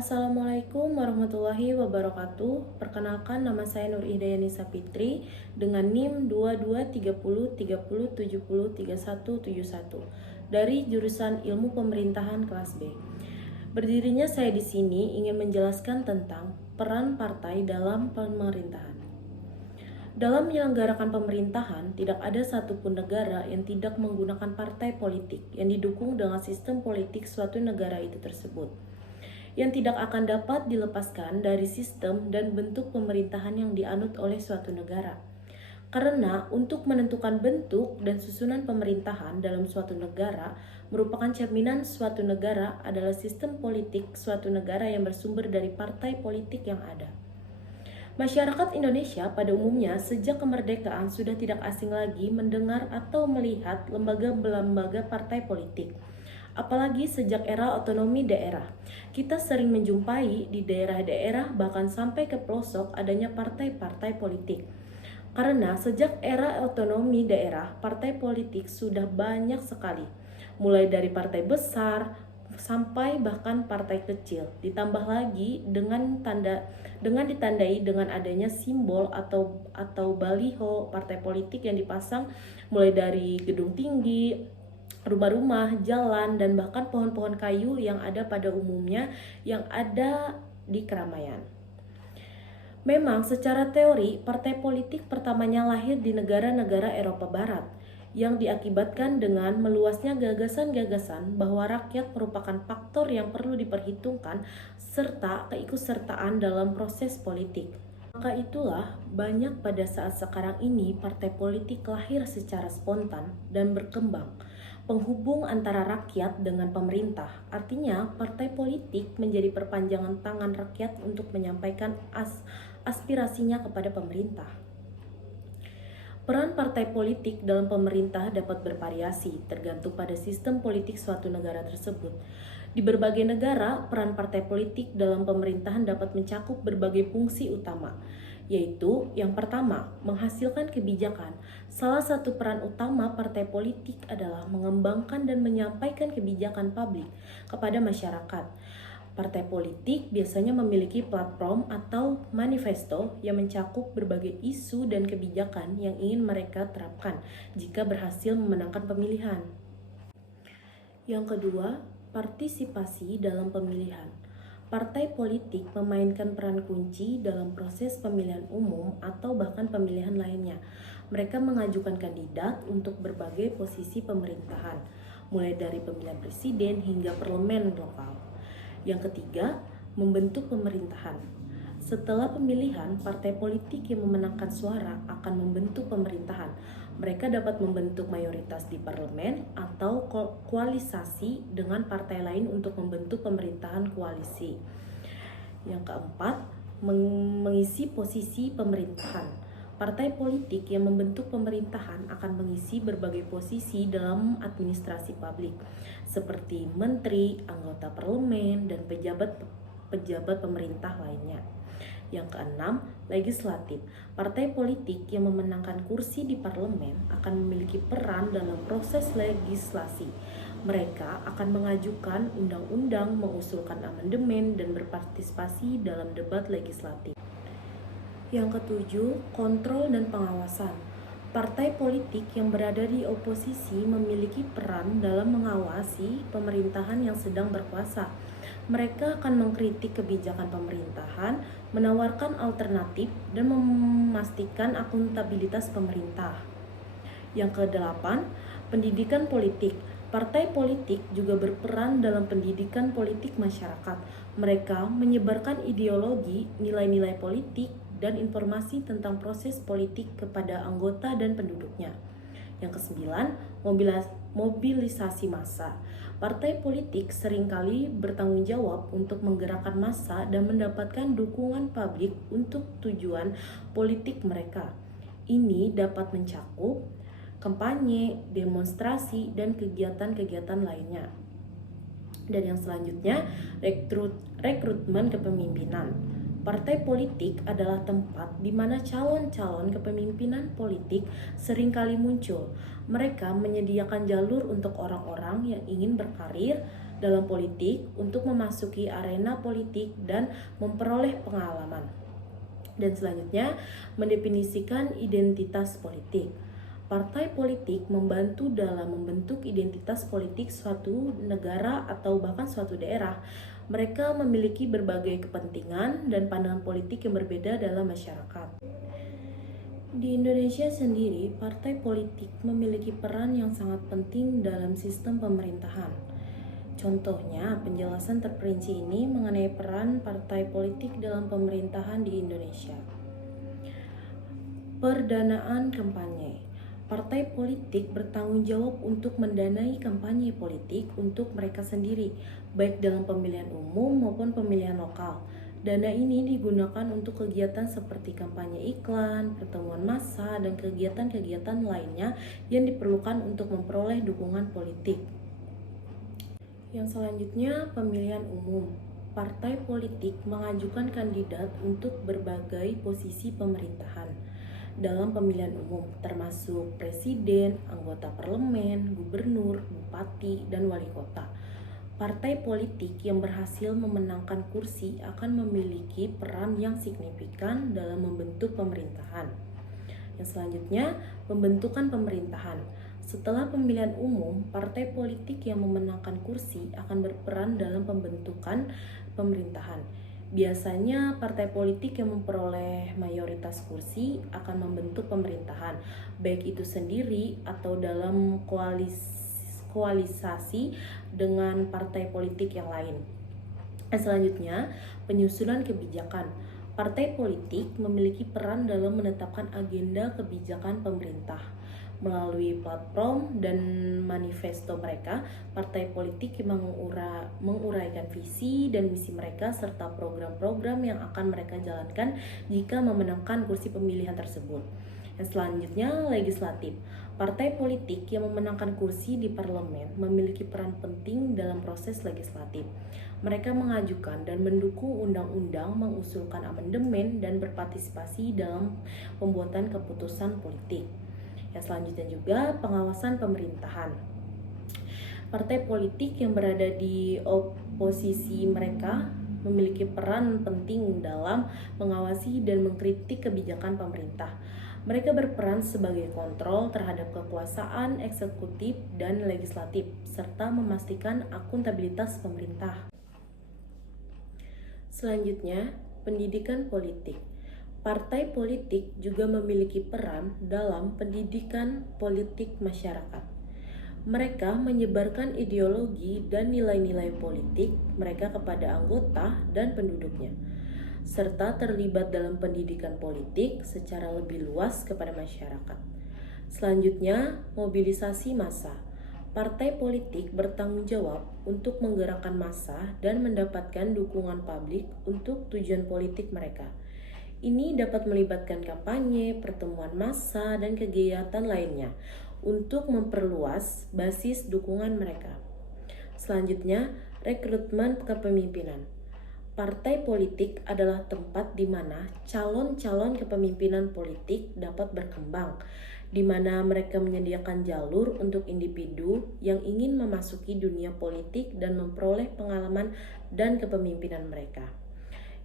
Assalamualaikum warahmatullahi wabarakatuh. Perkenalkan, nama saya Nur Hidayani Fitri dengan NIM 223030703171 dari jurusan Ilmu Pemerintahan kelas B. Berdirinya saya di sini ingin menjelaskan tentang peran partai dalam pemerintahan. Dalam menyelenggarakan pemerintahan, tidak ada satupun negara yang tidak menggunakan partai politik yang didukung dengan sistem politik suatu negara itu tersebut, yang tidak akan dapat dilepaskan dari sistem dan bentuk pemerintahan yang dianut oleh suatu negara. Karena untuk menentukan bentuk dan susunan pemerintahan dalam suatu negara merupakan cerminan suatu negara adalah sistem politik suatu negara yang bersumber dari partai politik yang ada. Masyarakat Indonesia pada umumnya sejak kemerdekaan sudah tidak asing lagi mendengar atau melihat lembaga-lembaga partai politik. Apalagi sejak era otonomi daerah, kita sering menjumpai di daerah-daerah bahkan sampai ke pelosok adanya partai-partai politik. Karena sejak era otonomi daerah, partai politik sudah banyak sekali, mulai dari partai besar sampai bahkan partai kecil. Ditambah lagi dengan ditandai dengan adanya simbol atau baliho partai politik yang dipasang mulai dari gedung tinggi, rumah-rumah, jalan, dan bahkan pohon-pohon kayu yang ada pada umumnya yang ada di keramaian. Memang secara teori, partai politik pertamanya lahir di negara-negara Eropa Barat yang diakibatkan dengan meluasnya gagasan-gagasan bahwa rakyat merupakan faktor yang perlu diperhitungkan serta keikutsertaan dalam proses politik. Maka itulah banyak pada saat sekarang ini partai politik lahir secara spontan dan berkembang, penghubung antara rakyat dengan pemerintah. Artinya partai politik menjadi perpanjangan tangan rakyat untuk menyampaikan aspirasinya kepada pemerintah. Peran partai politik dalam pemerintah dapat bervariasi tergantung pada sistem politik suatu negara tersebut. Di berbagai negara, peran partai politik dalam pemerintahan dapat mencakup berbagai fungsi utama, yaitu yang pertama, menghasilkan kebijakan. Salah satu peran utama partai politik adalah mengembangkan dan menyampaikan kebijakan publik kepada masyarakat. Partai politik biasanya memiliki platform atau manifesto yang mencakup berbagai isu dan kebijakan yang ingin mereka terapkan jika berhasil memenangkan pemilihan. Yang kedua, partisipasi dalam pemilihan. Partai politik memainkan peran kunci dalam proses pemilihan umum atau bahkan pemilihan lainnya. Mereka mengajukan kandidat untuk berbagai posisi pemerintahan, mulai dari pemilihan presiden hingga parlemen lokal. Yang ketiga, membentuk pemerintahan. Setelah pemilihan, partai politik yang memenangkan suara akan membentuk pemerintahan. Mereka dapat membentuk mayoritas di parlemen atau koalisasi dengan partai lain untuk membentuk pemerintahan koalisi. Yang keempat, mengisi posisi pemerintahan. Partai politik yang membentuk pemerintahan akan mengisi berbagai posisi dalam administrasi publik, seperti menteri, anggota parlemen, dan pejabat pemerintah lainnya. Yang keenam, legislatif. Partai politik yang memenangkan kursi di parlemen akan memiliki peran dalam proses legislasi. Mereka akan mengajukan undang-undang, mengusulkan amandemen, dan berpartisipasi dalam debat legislatif. Yang ketujuh, kontrol dan pengawasan. Partai politik yang berada di oposisi memiliki peran dalam mengawasi pemerintahan yang sedang berkuasa. Mereka akan mengkritik kebijakan pemerintahan, menawarkan alternatif, dan memastikan akuntabilitas pemerintah. Yang kedelapan, pendidikan politik. Partai politik juga berperan dalam pendidikan politik masyarakat. Mereka menyebarkan ideologi, nilai-nilai politik, dan informasi tentang proses politik kepada anggota dan penduduknya. Yang kesembilan, mobilisasi massa. Partai politik seringkali bertanggung jawab untuk menggerakkan massa dan mendapatkan dukungan publik untuk tujuan politik mereka. Ini dapat mencakup kampanye, demonstrasi, dan kegiatan-kegiatan lainnya. Dan yang selanjutnya, rekrutmen kepemimpinan. Partai politik adalah tempat di mana calon-calon kepemimpinan politik seringkali muncul. Mereka menyediakan jalur untuk orang-orang yang ingin berkarir dalam politik untuk memasuki arena politik dan memperoleh pengalaman. Dan selanjutnya, mendefinisikan identitas politik. Partai politik membantu dalam membentuk identitas politik suatu negara atau bahkan suatu daerah. Mereka memiliki berbagai kepentingan dan pandangan politik yang berbeda dalam masyarakat. Di Indonesia sendiri, partai politik memiliki peran yang sangat penting dalam sistem pemerintahan. Contohnya, penjelasan terperinci ini mengenai peran partai politik dalam pemerintahan di Indonesia. Perdanaan kampanye. Partai politik bertanggung jawab untuk mendanai kampanye politik untuk mereka sendiri, baik dalam pemilihan umum maupun pemilihan lokal. Dana ini digunakan untuk kegiatan seperti kampanye iklan, pertemuan massa, dan kegiatan-kegiatan lainnya yang diperlukan untuk memperoleh dukungan politik. Yang selanjutnya, pemilihan umum. Partai politik mengajukan kandidat untuk berbagai posisi pemerintahan dalam pemilihan umum, termasuk presiden, anggota parlemen, gubernur, bupati, dan wali kota. Partai politik yang berhasil memenangkan kursi akan memiliki peran yang signifikan dalam membentuk pemerintahan. Yang selanjutnya, pembentukan pemerintahan. Setelah pemilihan umum, partai politik yang memenangkan kursi akan berperan dalam pembentukan pemerintahan. Biasanya partai politik yang memperoleh mayoritas kursi akan membentuk pemerintahan, baik itu sendiri atau dalam koalisasi dengan partai politik yang lain. Selanjutnya, penyusunan kebijakan. Partai politik memiliki peran dalam menetapkan agenda kebijakan pemerintah. Melalui platform dan manifesto mereka, partai politik menguraikan visi dan misi mereka serta program-program yang akan mereka jalankan jika memenangkan kursi pemilihan tersebut. Yang selanjutnya, legislatif. Partai politik yang memenangkan kursi di parlemen memiliki peran penting dalam proses legislatif. Mereka mengajukan dan mendukung undang-undang, mengusulkan amandemen, dan berpartisipasi dalam pembuatan keputusan politik. Yang selanjutnya juga pengawasan pemerintahan. Partai politik yang berada di oposisi mereka memiliki peran penting dalam mengawasi dan mengkritik kebijakan pemerintah. Mereka berperan sebagai kontrol terhadap kekuasaan eksekutif dan legislatif, serta memastikan akuntabilitas pemerintah. Selanjutnya, pendidikan politik. Partai politik juga memiliki peran dalam pendidikan politik masyarakat. Mereka menyebarkan ideologi dan nilai-nilai politik mereka kepada anggota dan penduduknya, serta terlibat dalam pendidikan politik secara lebih luas kepada masyarakat. Selanjutnya, mobilisasi massa. Partai politik bertanggung jawab untuk menggerakkan massa dan mendapatkan dukungan publik untuk tujuan politik mereka. Ini dapat melibatkan kampanye, pertemuan massa, dan kegiatan lainnya untuk memperluas basis dukungan mereka. Selanjutnya, rekrutmen kepemimpinan. Partai politik adalah tempat di mana calon-calon kepemimpinan politik dapat berkembang, di mana mereka menyediakan jalur untuk individu yang ingin memasuki dunia politik dan memperoleh pengalaman dan kepemimpinan mereka.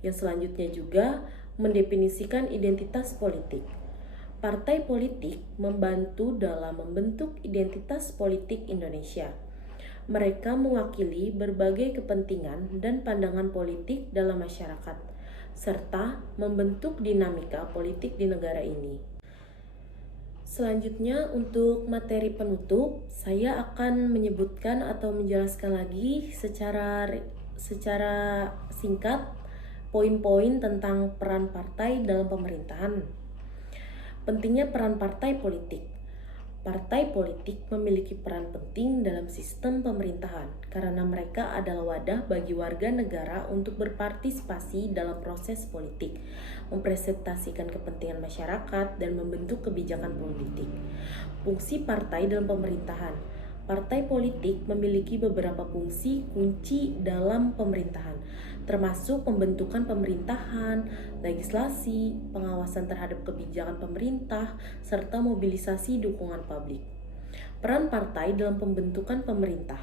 Yang selanjutnya juga mendefinisikan identitas politik. Partai politik membantu dalam membentuk identitas politik Indonesia. Mereka mewakili berbagai kepentingan dan pandangan politik dalam masyarakat, serta membentuk dinamika politik di negara ini. Selanjutnya, untuk materi penutup, saya akan menyebutkan atau menjelaskan lagi secara singkat poin-poin tentang peran partai dalam pemerintahan. Pentingnya peran partai politik. Partai politik memiliki peran penting dalam sistem pemerintahan karena mereka adalah wadah bagi warga negara untuk berpartisipasi dalam proses politik, mempresentasikan kepentingan masyarakat, dan membentuk kebijakan politik. Fungsi partai dalam pemerintahan. Partai politik memiliki beberapa fungsi kunci dalam pemerintahan, termasuk pembentukan pemerintahan, legislasi, pengawasan terhadap kebijakan pemerintah, serta mobilisasi dukungan publik. Peran partai dalam pembentukan pemerintah.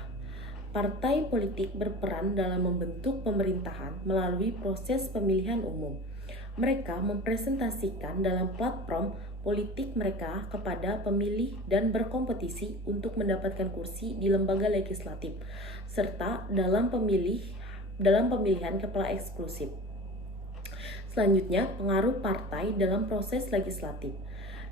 Partai politik berperan dalam membentuk pemerintahan melalui proses pemilihan umum. Mereka mempresentasikan dalam platform politik mereka kepada pemilih dan berkompetisi untuk mendapatkan kursi di lembaga legislatif, serta dalam pemilihan kepala eksklusif. Selanjutnya, pengaruh partai dalam proses legislatif.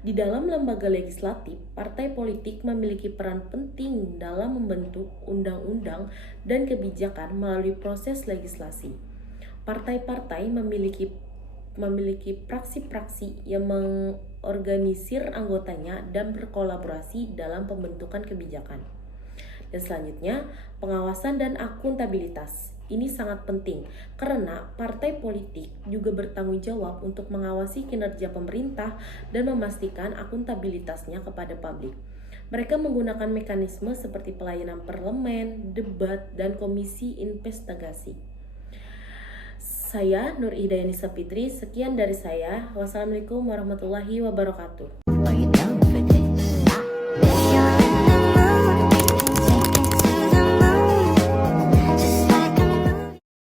Di dalam lembaga legislatif, partai politik memiliki peran penting dalam membentuk undang-undang dan kebijakan melalui proses legislasi. Partai-partai memiliki praksi-praksi yang mengorganisir anggotanya dan berkolaborasi dalam pembentukan kebijakan. Dan selanjutnya, pengawasan dan akuntabilitas. Ini sangat penting karena partai politik juga bertanggung jawab untuk mengawasi kinerja pemerintah dan memastikan akuntabilitasnya kepada publik. Mereka menggunakan mekanisme seperti pelayanan parlemen, debat, dan komisi investigasi. Saya Nur Hidayani Sapitri, sekian dari saya. Wassalamualaikum warahmatullahi wabarakatuh.